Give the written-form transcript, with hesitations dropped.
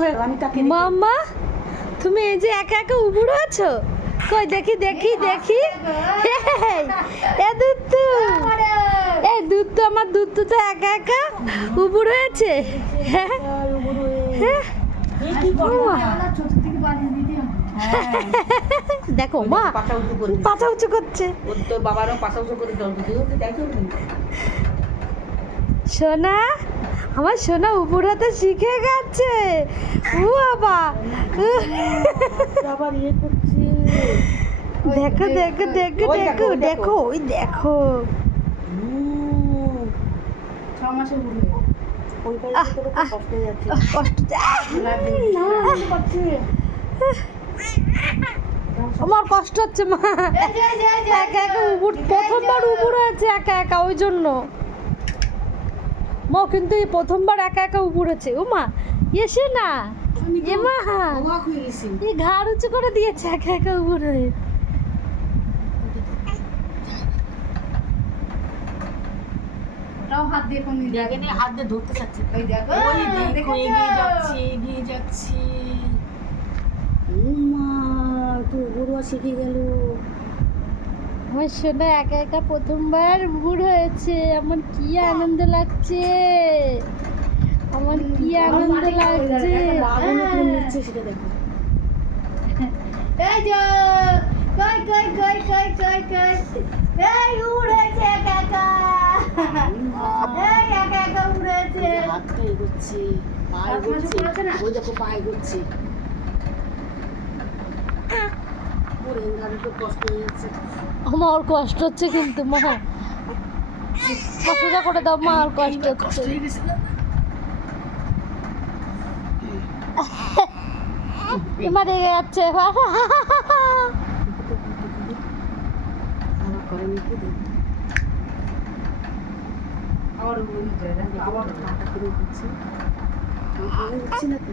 হয়ে গেল, আমি তাকে মাম্মা তুমি এই যে একা একা উবুড় আছো, কই দেখি দেখি দেখি। এ দুত্তু, এই দুত্তু, আমার দুত্তু তো একা একা উবুড় হয়েছে। হ্যাঁ হ্যাঁ দেখো মা পাছা উঁচু করছে। তোর বাবারও পাশা উঁচু করে জল দিতে হবে, দেখো সোনা, আমার সোনা উপরাতে শিখে গেছে। ও বাবা আবার ইয়ে করছে। দেখো দেখো দেখো দেখো দেখো ওই দেখো। 6 মাসে বুড়ো ওই কারণে তো কষ্ট হয়ে যাচ্ছে। কষ্ট না আমার কষ্ট হচ্ছে মা, একা একা উবুর, প্রথমবার উবুর হয়েছে একা একা, ওই জন্য মা কিন্তু এই প্রথমবার একা একা উবুর হচ্ছে। ও মা এসে না, এ মা অবাক হয়ে গেছি। এই ঘাড় উঁচু করে দিয়েছে একা একা উবুর হয়ে। ওটাও হাত দিয়ে কোন জায়গা নিয়ে হাত দিয়ে ধরতে চাচ্ছে। ওই দেখো, ওই দেখো এগিয়ে যাচ্ছে এগিয়ে যাচ্ছে। ও মা তো বড়ুয়া শিখে গেল। আমার সোনা একা একা প্রথমবার উবুর হয়েছে, আমার কি আনন্দ লাগছে, আমার কি আনন্দ লাগছে। নিচ্ছে সেটা দেখো। এই যে কই কই কই কই কই কই এই উড়েছে একা একা, এই একা একা উড়েছে। হাতটা এগোচ্ছে, পা এগোচ্ছে, ওই দেখো পা এগোচ্ছে। ওরে এখানে তো কষ্ট হয়ে যাচ্ছে। আমার কষ্ট হচ্ছে কিন্তু মা, সোজা করে দাও মা, আর কষ্ট হচ্ছে। হয়ে গেছে না? এবার রেগে যাচ্ছে এবার। আমার করে নাকি দেখ। আবার আবার মাথা করে দিচ্ছে। আমি ভালো হচ্ছে না তো।